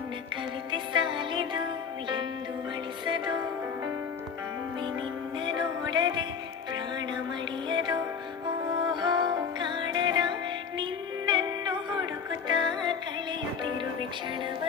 ನಿನ್ನ ಕವಿತೆ ಸಾಲಿದು ಎಂದು ಅಳಿಸದು, ಒಮ್ಮೆ ನಿನ್ನ ನೋಡದೆ ಪ್ರಾಣ ಮಡಿಯದು. ಓಹೋ ಕಾಣದ ನಿನ್ನನ್ನು ಹುಡುಕುತ್ತಾ ಕಳೆಯುತ್ತಿರುವೆ ಕ್ಷಣವ